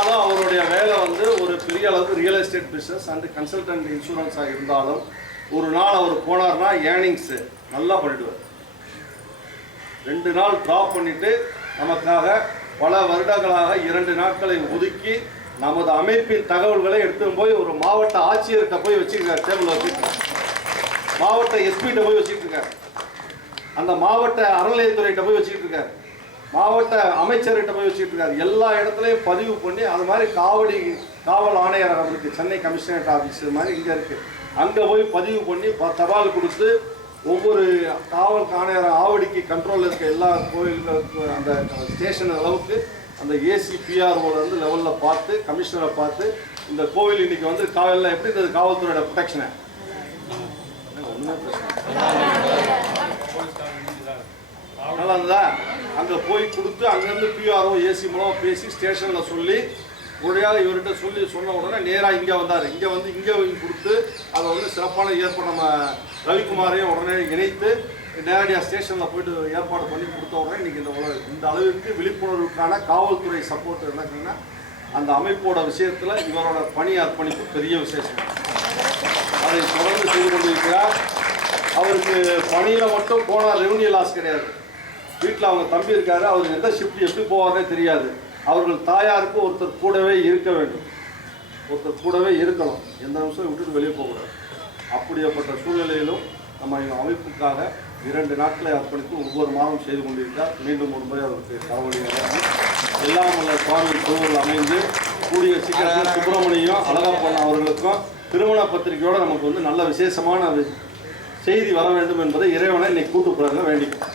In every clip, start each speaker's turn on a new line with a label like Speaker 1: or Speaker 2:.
Speaker 1: ரெண்டு அவருடைய வேலை வந்து ஒரு பெரிய அளவுக்கு real estate business and consultant இன்சூரன்ஸாக இருந்தாலும் ஒரு நாள் அவர் போனார்னா ஏர்னிங்ஸு நல்லா பண்ணிடுவார். ரெண்டு நாள் ட்ராப் பண்ணிட்டு நமக்காக பல வருடங்களாக இரண்டு நாட்களை ஒதுக்கி நமது அமைப்பின் தகவல்களை எடுத்துட்டு போய் ஒரு மாவட்ட ஆட்சியர்கிட்ட போய் வச்சுருக்காரு டேபிள் வச்சுருக்காரு. மாவட்ட எஸ்பிகிட்ட போய் வச்சுட்டு இருக்காரு அந்த மாவட்ட அறநிலையத்துறைகிட்ட போய் வச்சுக்கிட்டு இருக்காரு மாவட்ட அமைச்சர்கிட்ட போய் வச்சுட்டு இருக்காரு எல்லா இடத்துலையும் பதிவு பண்ணி அது மாதிரி காவடி காவல் ஆணையரகம் இருக்குது சென்னை கமிஷனரேட் ஆஃபீஸ் மாதிரி இங்கே இருக்குது அங்கே போய் பதிவு பண்ணி ப- தபால் கொடுத்து ஒவ்வொரு காவல் ஆணையர் ஆவடிக்கு கண்ட்ரோலில் இருக்க எல்லா கோயில்களுக்கு அந்த ஸ்டேஷன் அளவுக்கு அந்த ஏசி பிஆர்ஓலேருந்து லெவலில் பார்த்து கமிஷனரை பார்த்து இந்த கோவில் இன்னைக்கு வந்து காவலில் எப்படி இருந்தது? காவல்துறையோட ப்ரொடெக்ஷனை ஒன்றுமே பிரச்சனை நல்லா இருந்ததா? அங்கே போய் கொடுத்து அங்கேருந்து பிஆர்ஓ ஏசி மூலம் பேசி ஸ்டேஷனில் சொல்லி உடனடியாக இவர்கிட்ட சொல்லி சொன்ன உடனே நேராக இங்கே வந்தார். இங்கே வந்து இங்கே கொடுத்து அதை வந்து சிறப்பான ஏற்பாடு நம்ம ரவிக்குமாரையும் உடனே இணைத்து நேரடியாக ஸ்டேஷனில் போயிட்டு ஏற்பாடு பண்ணி கொடுத்த உடனே இன்றைக்கி இந்த உலக இந்த அளவிற்கு விழிப்புணர்வுக்கான காவல்துறை சப்போர்ட் என்னங்கன்னா அந்த அமைப்போட விஷயத்தில் இவரோட பணி அர்ப்பணிப்பு பெரிய விசேஷம். அதை தொடர்ந்து செய்து கொண்டிருக்கிறார். அவருக்கு பணியில் மட்டும் போனால் ரெவன்யூ லாஸ் கிடையாது. வீட்டில் அவங்க தம்பி இருக்காரு அவர் எந்த ஷிஃப்ட் எப்படி போவார்னே தெரியாது. அவர்கள் தாயாருக்கு ஒருத்தர் கூடவே இருக்க வேண்டும். ஒருத்தர் கூடவே இருக்கணும். எந்த நிமிஷம் விட்டுட்டு வெளியே போகக்கூடாது அப்படிப்பட்ட சூழ்நிலையிலும் நம்ம அமைப்புக்காக இரண்டு நாட்களை அர்ப்பணித்து ஒவ்வொரு மாதம் செய்து கொண்டிருக்கார் மீண்டும் ஒரு முறை அவருக்கு தகவல் எல்லாம் உள்ள சுவாமி கோவில் அமைந்து கூடிய சீக்கிரத்தில் சுப்பிரமணியம் அழகப்பன் அவர்களுக்கும் திருமண பத்திரிகையோடு நமக்கு வந்து நல்ல விசேஷமான செய்தி வர வேண்டும் என்பதை இறைவனை இன்னைக்கு கூட்டுப்புறாங்க வேண்டிக்கும்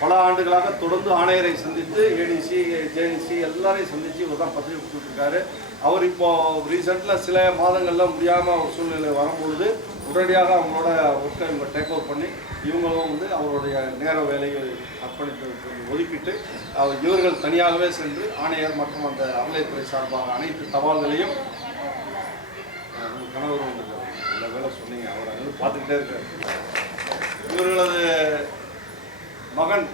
Speaker 1: பல ஆண்டுகளாக தொடர்ந்து ஆணையரை சந்தித்து ஏடிசி ஜேடிசி எல்லாரையும் சந்தித்து இவர் தான் பத்திரிகை கொடுத்துருக்காரு. அவர் இப்போது ரீசெண்டில் சில மாதங்களில் முடியாமல் ஒரு சூழ்நிலை வரும்பொழுது உடனடியாக அவங்களோட ஒர்க்கை இவங்க டேக் ஓவர் பண்ணி இவங்களும் வந்து அவருடைய நேர வேலையை அர்ப்பணித்து ஒதுக்கிட்டு அவர் இவர்கள் தனியாகவே சென்று ஆணையர் மற்றும் அந்த அமலைத்துறை சார்பாக அனைத்து தபால்களையும் கணவர் வந்திருக்காரு நல்ல வேலை சொன்னீங்க அவர் அங்கே பார்த்துக்கிட்டே இருக்காரு. இவர்களது மகன்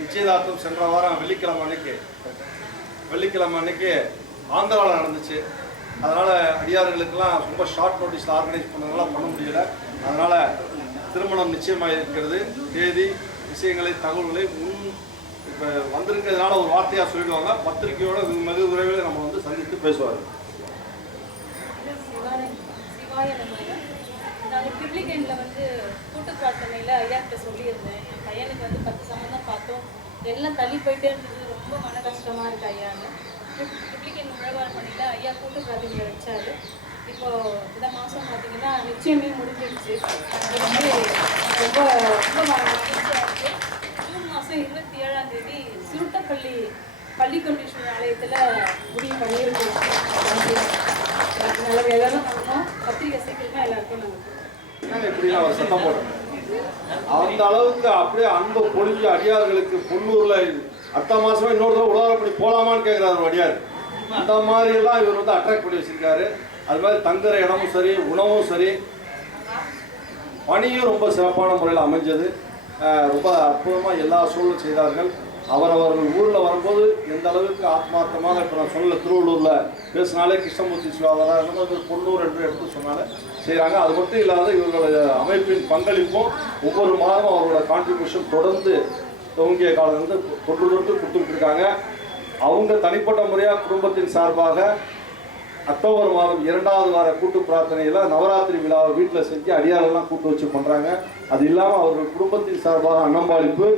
Speaker 1: நிச்சயதார்த்தம் சென்ற வாரம் வெள்ளிக்கிழமை அன்னைக்கு வெள்ளிக்கிழமை அன்னைக்கு ஆந்திராவில் நடந்துச்சு. அதனால் அடியார்களுக்கெல்லாம் ரொம்ப ஷார்ட் நோட்டீஸில் ஆர்கனைஸ் பண்ணதுனால பண்ண முடியல. அதனால் திருமணம் நிச்சயமாக இருக்கிறது. தேதி விஷயங்களை தகவல்களை முன் இப்போ வந்திருக்கிறதுனால ஒரு வார்த்தையாக சொல்லிடுவாங்க. பத்திரிகையோட வெகு விரைவில் நம்ம வந்து சந்தித்து பேசுவார்.
Speaker 2: சிவாய வந்து கூட்டு பிரார்த்தனையில் ஐயாக்கிட்ட சொல்லியிருந்தேன். என் பையனுக்கு வந்து பத்து சம்மந்தம் பார்த்தோம். எல்லாம் தள்ளி போயிட்டே இருந்தது. ரொம்ப மன கஷ்டமாக இருக்கு ஐயான்னு. ட்ரிப்ளிகேன் உழவாரம் பண்ணியில் ஐயா கூட்டு பிரார்த்தனை வச்சாரு. இப்போது இந்த மாதம் பார்த்தீங்கன்னா நிச்சயமே முடிஞ்சிருச்சு. அது வந்து ரொம்ப ரொம்ப மகிழ்ச்சியாக இருக்குது ஜூன் மாதம் இருபத்தி ஏழாம் தேதி சுருட்டப்பள்ளி பள்ளிக்கொண்டீஸ்வரர் ஆலயத்தில் முடிவு பண்ணியிருக்கோம். நல்ல எல்லாரும் நடக்கும் பத்திரிகை சீக்கிரமாக எல்லாருக்கும் நாங்கள்
Speaker 1: இப்படிலாம் அவர் சத்தம் போடுறேன் அந்த அளவுக்கு அப்படியே அன்பு பொழிஞ்சு அடியார்களுக்கு பொன்னூர்ல அடுத்த மாசமே இன்னொரு தடவை உலகப்படி போலாமான்னு கேட்குறாரு அடியார். அந்த மாதிரி எல்லாம் இவர் வந்து அட்ராக்ட் பண்ணி வச்சிருக்காரு. அது மாதிரி தங்குற இடமும் சரி உணவும் சரி பணியும் ரொம்ப சிறப்பான முறையில் அமைஞ்சது. ரொம்ப அற்புதமாக எல்லா சூழலும் செய்தார்கள். அவரவர்கள் ஊரில் வரும்போது எந்த அளவுக்கு ஆத்மார்த்தமாக இப்போ நான் சொல்ல திருவள்ளூரில் பேசினாலே கிருஷ்ணமூர்த்தி சிவா வராங்க பொன்னூர் என்று எடுத்து சொன்னாலே செய்கிறாங்க அது மட்டும் இல்லாத இவர்களோட அமைப்பின் பங்களிப்பும் ஒவ்வொரு மாதமும் அவரோட கான்ட்ரிபியூஷன் தொடர்ந்து துவங்கிய காலத்திலிருந்து தொன்று தொட்டு கொடுத்துட்டு இருக்காங்க அவங்க தனிப்பட்ட முறையாக குடும்பத்தின் சார்பாக அக்டோபர் மாதம் இரண்டாவது வார கூட்டு பிரார்த்தனையில் நவராத்திரி விழாவை வீட்டில் செஞ்சு அடியாரெல்லாம் கூட்டு வச்சு பண்ணுறாங்க அது இல்லாமல் அவர்கள் குடும்பத்தின் சார்பாக அன்னம்பாளிப்பு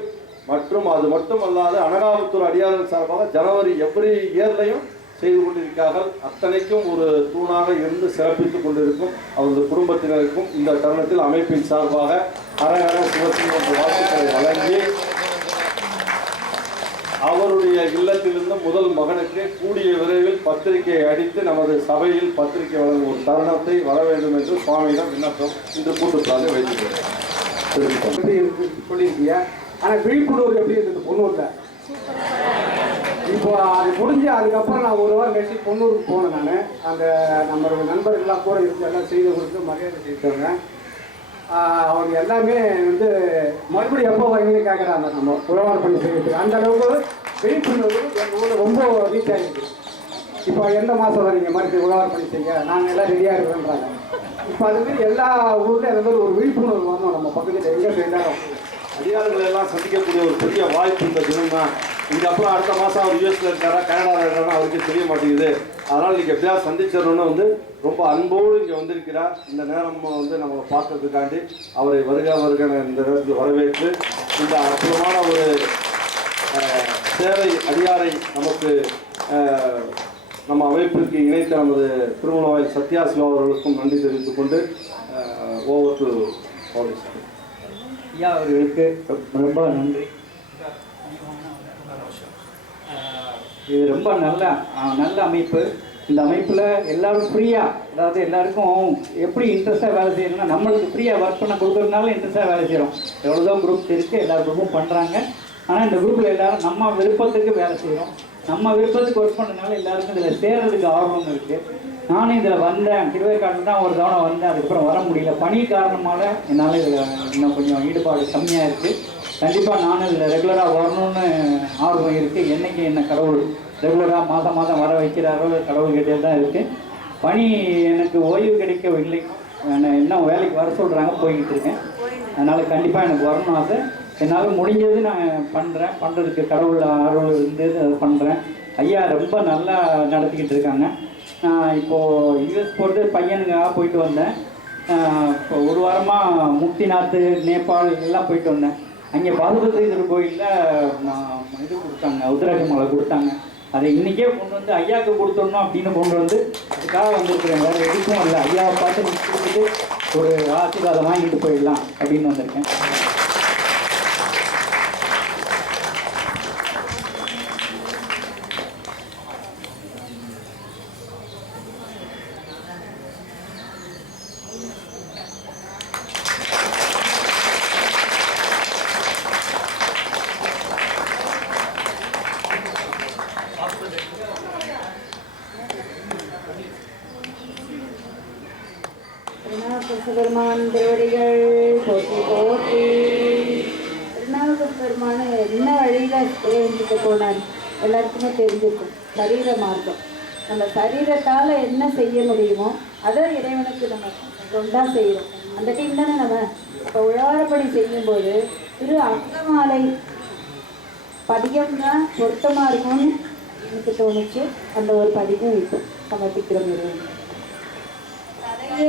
Speaker 1: மற்றும் அது மட்டும் அல்லாது அனகாபுத்தூர் அடியார்கள் சார்பாக ஜனவரி எவ்ரி இயர்லையும் செய்து கொண்டிருக்கிறார்கள். அத்தனைக்கும் ஒரு தூணாக இருந்து சிறப்பித்துக் கொண்டிருக்கும் அவரது குடும்பத்தினருக்கும் இந்த தருணத்தில் அமைப்பின் சார்பாக அரகர சிவசிங் என்ற வாழ்த்துக்களை வழங்கி அவருடைய இல்லத்திலிருந்து முதல் மகனுக்கு கூடிய விரைவில் பத்திரிகையை அடித்து நமது சபையில் பத்திரிகை வழங்கும் ஒரு தருணத்தை வர வேண்டும் என்று சுவாமியிடம் விண்ணப்பம் இன்று கூட்டுத்தாக
Speaker 3: வைத்திருக்கிறேன் சொல்லியிருக்கியா ஆனால் விழிப்புணர்வு எப்படி இருந்தது பொண்ணு இப்போ அது முடிஞ்சு அதுக்கப்புறம் நான் ஒரு வாரம் கழிச்சு பொண்ணூருக்கு போனேன் நான். அந்த நம்மளோட நண்பர்கள்லாம் கூட இருந்து எல்லாம் செய்து கொடுத்து மரியாதை செய்தாங்க அவங்க எல்லாமே வந்து மறுபடியும் எப்போ வரீங்கன்னு கேட்குறாங்க நம்ம உழவார் பண்ணி செய்யறதுக்கு. அந்த அளவுக்கு விழிப்புணர்வு எங்கள் ஊரில் ரொம்ப ரீச் ஆகிருக்கு இப்போ எந்த மாதம் வரீங்க? மறுபடியும் உழவார் பண்ணி செய்ய? நாங்கள் எல்லாம் ரெடியாக இருக்கிறோன்றாங்க. இப்போ அது மாதிரி எல்லா ஊர்லேயும் அந்த மாதிரி ஒரு விழிப்புணர்வு வரணும் நம்ம பக்கத்தில் எங்கே சேர்ந்தாலும்.
Speaker 1: அதிகாரிகளை எல்லாம் சந்திக்கக்கூடிய ஒரு பெரிய வாய்ப்பு இந்த தினம். தான் இங்கே அப்போ அடுத்த மாதம் அவர் யூஎஸ்ல இருக்காரா கனடாவில் இருக்காரா அவருக்கு தெரிய மாட்டேங்குது. அதனால் நீங்கள் எப்படியாவது சந்திச்சிடணும்னு வந்து ரொம்ப அன்போடு இங்கே வந்திருக்கிறார். இந்த நேரம் வந்து நம்ம பார்க்கறதுக்காண்டி அவரை வருக வருக இந்த நேரத்தில் வரவேற்று இந்த அற்புதமான ஒரு சேவை அதிகாரை நமக்கு நம்ம அமைப்பிற்கு இணைத்த நமது திருமணவாயில் சத்யாசிவா அவர்களுக்கும் நன்றி தெரிவித்துக் கொண்டு ஓவர் டு
Speaker 4: ஐயா அவர்களுக்கு ரொம்ப நன்றி. இது ரொம்ப நல்ல நல்ல அமைப்பு. இந்த அமைப்பில் எல்லாரும் ஃப்ரீயாக அதாவது எல்லாருக்கும் எப்படி இன்ட்ரெஸ்ட்டாக வேலை செய்யணும்னா நம்மளுக்கு ஃப்ரீயாக ஒர்க் பண்ண கொடுக்குறதுனால இன்ட்ரெஸ்ட்டாக வேலை செய்கிறோம் எவ்வளோதான் குரூப்ஸ் இருக்குது எல்லா குரூப்பும் பண்ணுறாங்க ஆனால் இந்த குரூப்பில் எல்லாரும் நம்ம விருப்பத்துக்கு வேலை செய்கிறோம் நம்ம விருப்பத்துக்கு ஒர்க் பண்ணுறதுனால எல்லாருக்கும் இதில் சேர்றதுக்கு ஆர்வம் இருக்குது நானும் இதில் வந்தேன். திருவேற்காட்டில் தான் ஒரு தவணை வந்தேன். அதுக்கப்புறம் வர முடியல. பணி காரணமாக என்னால் இதில் இன்னும் கொஞ்சம் ஈடுபாடு கம்மியாக இருக்குது கண்டிப்பாக நானும் இதில் ரெகுலராக வரணும்னு ஆர்வம் இருக்குது என்னைக்கு என்ன கடவுள் ரெகுலராக மாதம் மாதம் வர வைக்கிறாரோ கடவுள் கிட்டே தான் இருக்குது பணி எனக்கு ஓய்வு கிடைக்கவில்லை. நான் இன்னும் வேலைக்கு வர சொல்கிறாங்க போய்கிட்டு இருக்கேன். அதனால் கண்டிப்பாக எனக்கு வரணும் ஆசை. என்னால் முடிஞ்சது நான் பண்ணுறேன் பண்ணுறதுக்கு கடவுள் ஆர்வம் இருந்து அதை பண்ணுறேன் ஐயா ரொம்ப நல்லா நடத்திக்கிட்டு இருக்காங்க. நான் இப்போது யூஎஸ் போகிறது பையனுக்காக போயிட்டு வந்தேன். இப்போ ஒரு வாரமாக முக்திநாத் நேபாள் எல்லாம் போயிட்டு வந்தேன். அங்கே பாதுபதீஸ்வரர் கோயிலில் இது கொடுத்தாங்க உத்தராட்சி மாலை கொடுத்தாங்க. அதை இன்றைக்கே கொண்டு வந்து ஐயாவுக்கு கொடுத்துடணும் அப்படின்னு கொண்டு வந்து அதுக்காக வந்திருக்கிறேன். வேறு எதுக்கும் இல்லை. ஐயாவை பார்த்து கொடுத்துட்டு ஒரு ஆசீர்வாதம் வாங்கிட்டு போயிடலாம் அப்படின்னு வந்திருக்கேன்.
Speaker 5: பெருமான் திருவடிகள் போற்றி போற்றி. திருநாவுக்கு பெருமான என்ன வழியில இறைவனுக்கு போனார்? எல்லாருக்குமே தெரிஞ்சிருக்கும். சரீர மார்க்கம். நம்ம சரீரத்தால் என்ன செய்ய முடியுமோ அதை இறைவனுக்கு நம்ம தொண்டா செய்கிறோம் அந்த டைம் தானே நம்ம இப்போ உழவாரப்படி செய்யும்போது திரு அங்கமாலை பதியம் தான் பொருத்தமாக இருக்கும்னு எனக்கு தோணுச்சு. அந்த ஒரு பதிகம் இப்போ சமர்ப்பிக்கிறோம் இறைவனுக்கு. தலை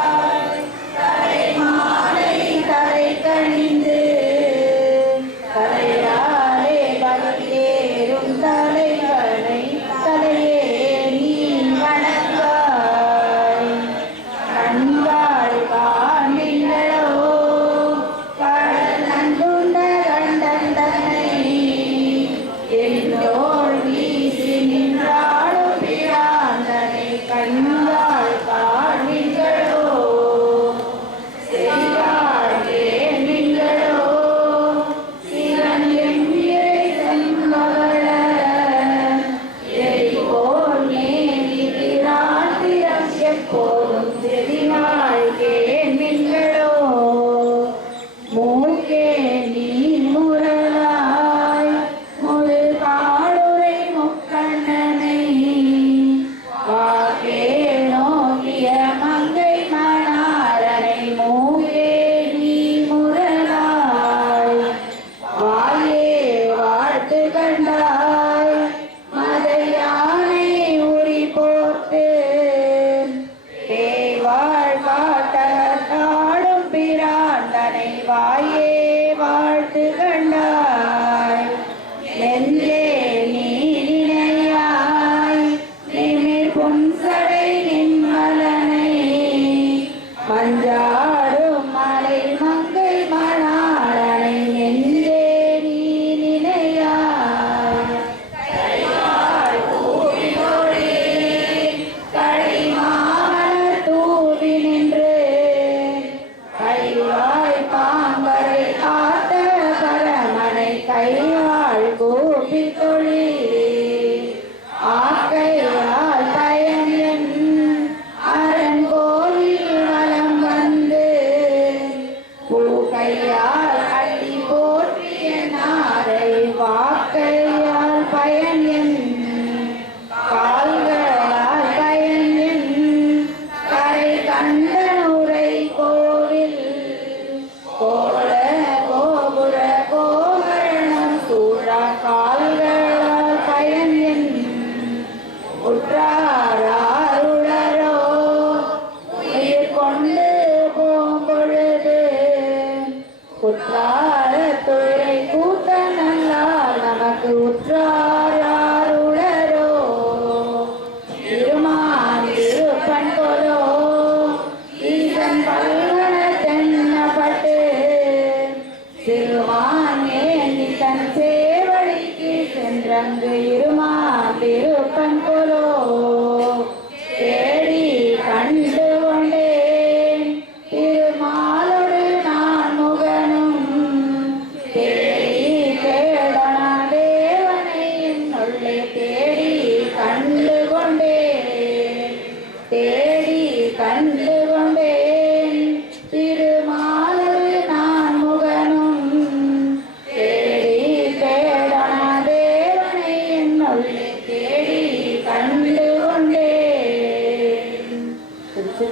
Speaker 1: right?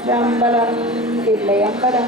Speaker 1: ശാസ്താംബലം തില്ലയമ്പലം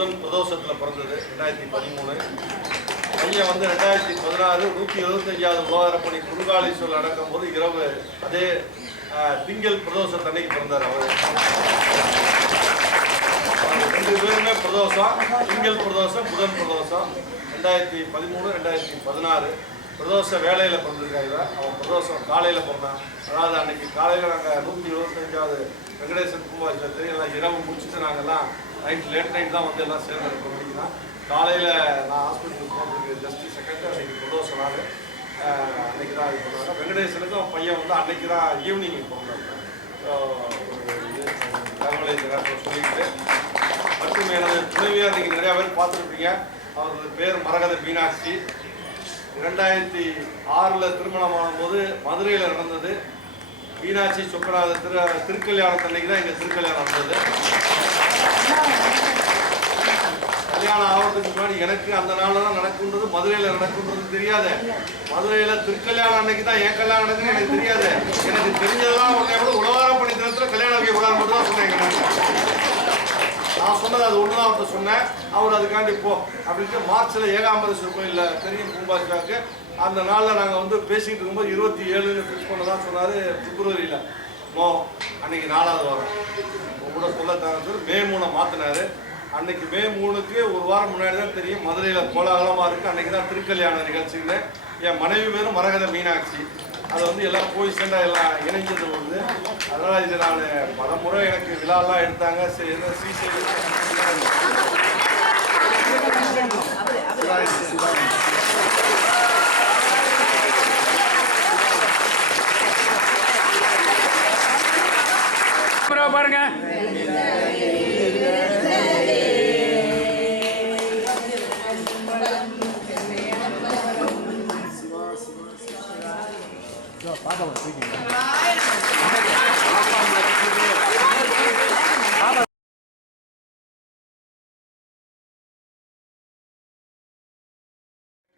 Speaker 1: புதன் பிரதோஷத்தில் பிறந்தது ரெண்டாயிரத்தி பதிமூணு. பையன் வந்து ரெண்டாயிரத்தி பதினாறு நூற்றி எழுபத்தஞ்சாவது உலகரப்பணி நடக்கும் போது இரவு அதே திங்கள் பிரதோஷத்தன்னைக்கு பிறந்தார் அவர். ரெண்டு பேருமே பிரதோஷம் திங்கள் பிரதோஷம் புதன் பிரதோஷம். ரெண்டாயிரத்தி பதிமூணு ரெண்டாயிரத்தி பதினாறு. பிரதோஷ வேலையில் பிறந்திருக்காங்க அவன் பிரதோஷம் காலையில் பிறந்தான் அதாவது அன்னைக்கு காலையில் நாங்கள் நூற்றி இருபத்தஞ்சாவது வெங்கடேசன் கும்பாபிஷேகம் எல்லாம் இரவு முடிச்சுட்டு நாங்கள்லாம் நைட் லேட் நைட் தான் வந்து எல்லாம் சேர்ந்து இப்போ மணிக்கு தான் காலையில் நான் ஹாஸ்பிட்டலுக்கு போகிறதுக்கு ஜஸ்ட் செகண்ட் அன்றைக்கி கொண்டு சொன்னார். ஆஹ், அன்னைக்கு தான் இது பண்ணாங்க வெங்கடேசனுக்கும் அவன் பையன் வந்து அன்றைக்கி தான் ஈவினிங் பிறந்தாங்க ஸோ சொல்லிக்கிட்டு மற்றும் எனது துணைவியாக நீங்கள் நிறையா பேர் பார்த்துருப்பீங்க. அவரது பேர் மரகத மீனாட்சி. இரண்டாயிரத்தி ஆறில் திருமணமான போது மதுரையில் நடந்தது. மீனாட்சி சொக்கநாத திரு திருக்கல்யாணத்தன்னைக்கு தான் எங்கள் திருக்கல்யாணம் வந்தது கல்யாணம் ஆகிறதுக்கு முன்னாடி எனக்கு அந்த நாளில் தான் நடக்குன்றது மதுரையில் நடக்குன்றது தெரியாது. மதுரையில் திருக்கல்யாணம் அன்னைக்கு தான் என் கல்யாணம் நடக்குன்னு எனக்கு தெரியாது. எனக்கு தெரிஞ்சதெல்லாம் உடனே கூட உழவார பண்ணி தினத்தில் கல்யாணம் வைக்க கூடாது மட்டும் தான் சொன்னேன் நான். சொன்னது அது ஒன்று தான் அவர்கிட்ட சொன்னேன். அவர் அதுக்காண்டி போ அப்படின்ட்டு மார்ச்சில் ஏகாம்பரேஸ்வர் கோயிலில் பெரிய கும்பாஷாவுக்கு அந்த நாளில் நாங்கள் வந்து பேசிக்கிட்டு இருக்கும்போது இருபத்தி ஏழுன்னு ஃபிக்ஸ் பண்ணதான் சொன்னார் பிப்ரவரியில். மோ அன்னைக்கு நாலாவது வாரம். கூட சொல்ல சொல்லி மே மூணை மாற்றினாரு அன்னைக்கு மே மூணுக்கு ஒரு வாரம் முன்னாடி தான் தெரியும் மதுரையில் கோலாகலமாக இருக்குது அன்னைக்கு தான் திருக்கல்யாண நிகழ்ச்சின்னு. என் மனைவி பேரும் மரகத மீனாட்சி. அது வந்து எல்லாம் போய் சேர்ந்தா எல்லாம் இணைஞ்சது வந்து. அதனால இது நான் பல முறை எனக்கு விழாலாம் எடுத்தாங்க. சரி, என்ன
Speaker 3: பாருங்க.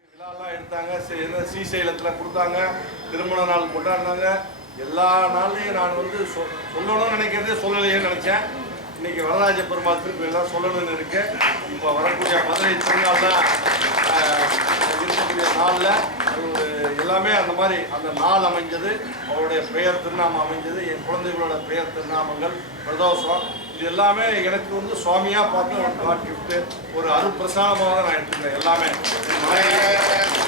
Speaker 1: விழாலாம் எடுத்தாங்க. சரி, என்ன ஸ்ரீசைலத்தில் கொடுத்தாங்க. திருமண நாள் கொண்டாடினாங்க. எல்லா நாள்லையும் நான் வந்து சொ சொல்லணும்னு நினைக்கிறதே சொல்லலையேன்னு நினச்சேன். இன்னைக்கு வரராஜ பெருமாள் திருப்பி எல்லாம் சொல்லணும்னு இருக்கு. இப்போ வரக்கூடிய மதுரை திருநாளில் இருக்கக்கூடிய நாளில் எல்லாமே அந்த மாதிரி அந்த நாள் அமைஞ்சது. அவருடைய பெயர் திருநாமம் அமைஞ்சது. என் குழந்தைகளோட பெயர் திருநாமங்கள் பிரதோஷம். இது எல்லாமே எனக்கு வந்து சுவாமியாக பார்த்து ஒரு காட் கிஃப்ட்டு ஒரு அருப்பிரசாதமாக தான் நான் எடுத்துக்கிறேன் எல்லாமே.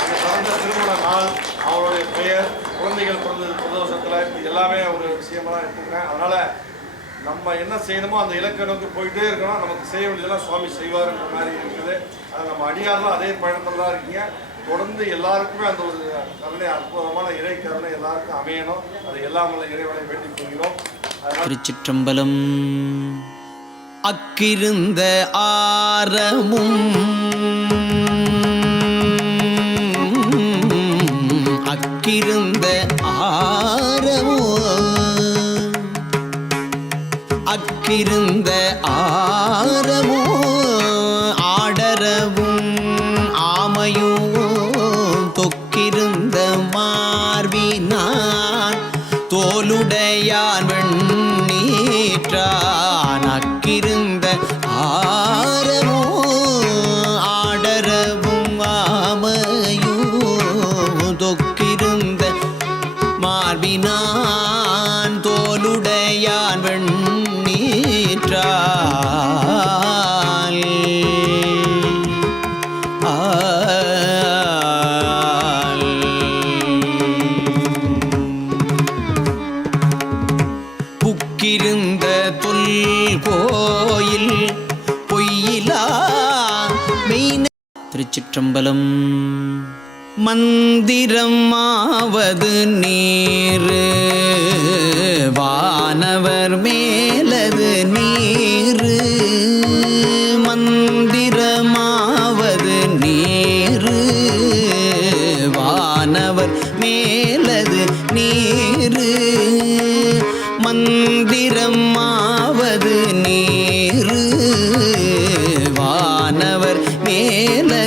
Speaker 1: அந்த பிறந்த திருமண நாள் அவருடைய பெயர் குழந்தைகள் பிறந்தது பிரதோஷத்தில் இது எல்லாமே ஒரு விஷயமா தான் எடுத்துக்கிறேன் அதனால் நம்ம என்ன செய்யணுமோ அந்த இலக்கை நோக்கி போயிட்டே இருக்கணும். நமக்கு செய்ய வேண்டியதெல்லாம் சுவாமி செய்வாருன்ற மாதிரி இருக்குது. அது நம்ம அடியாரெலாம் அதே பயணத்தில் தான் இருக்கீங்க. தொடர்ந்து எல்லாருக்குமே அந்த ஒரு கருணை அற்புதமான இறை கருணை எல்லாருக்கும் அமையணும். அது எல்லாம் இறைவனை வேண்டிக் கொள்கிறோம்.
Speaker 6: திருச்சிற்றம்பலம் அக்கிருந்த ஆரமும் அக்கிருந்த காத்திருந்த ஆ திருச்சிற்றம்பலம் மந்திரமாவது நீர் வானவர் மேலது நீர். மந்திரமாவது நீர் வானவர் மேலது நீர். மந்திரமாவது நீர் வானவர் மேலது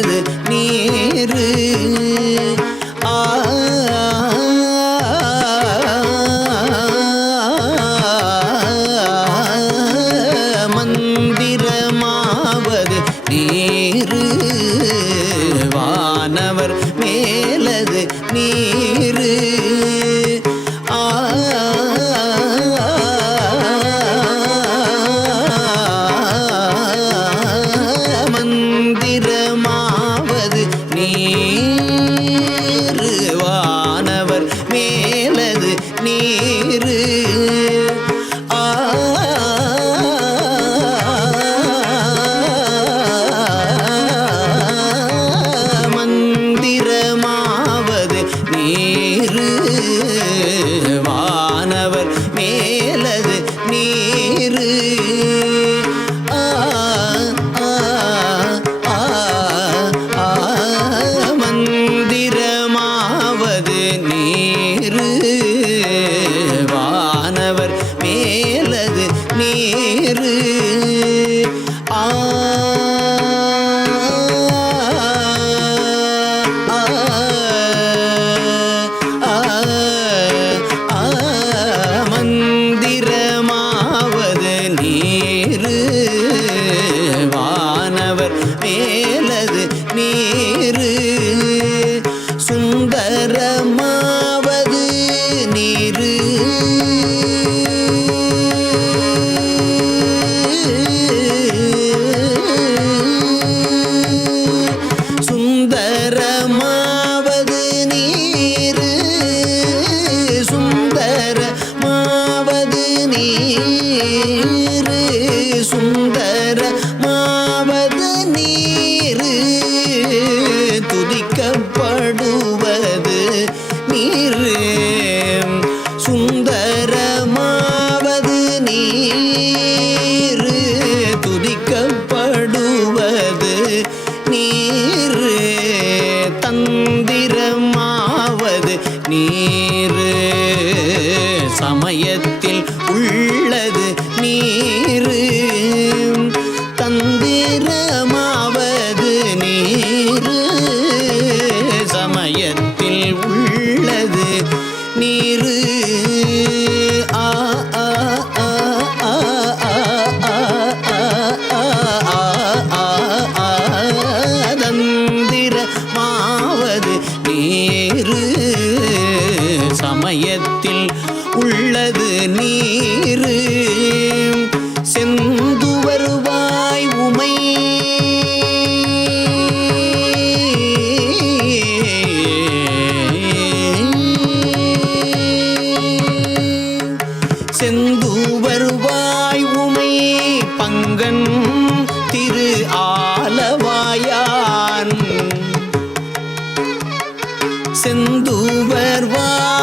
Speaker 6: செந்தூவர் வா.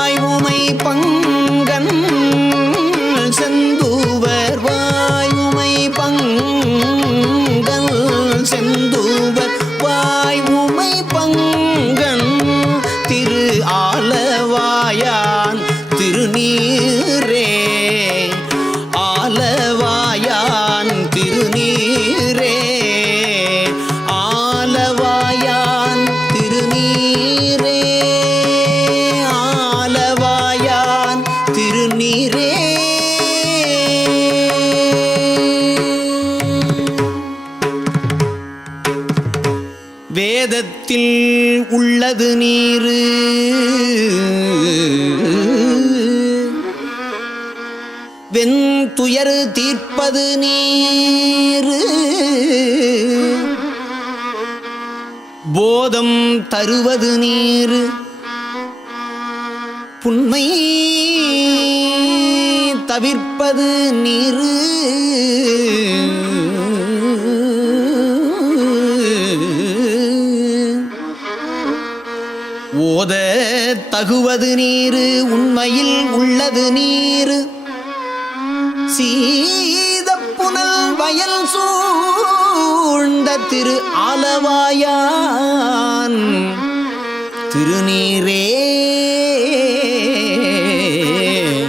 Speaker 6: நீர். வெண் துயர் தீர்ப்பது நீர். போதம் தருவது நீர். புண்மை தவிர்ப்பது நீர். தகுவது நீரு உண்மையில் உள்ளது நீரு. சீத புனல் வயல் சூழ்ந்த திரு ஆலவாயான். திருநீரே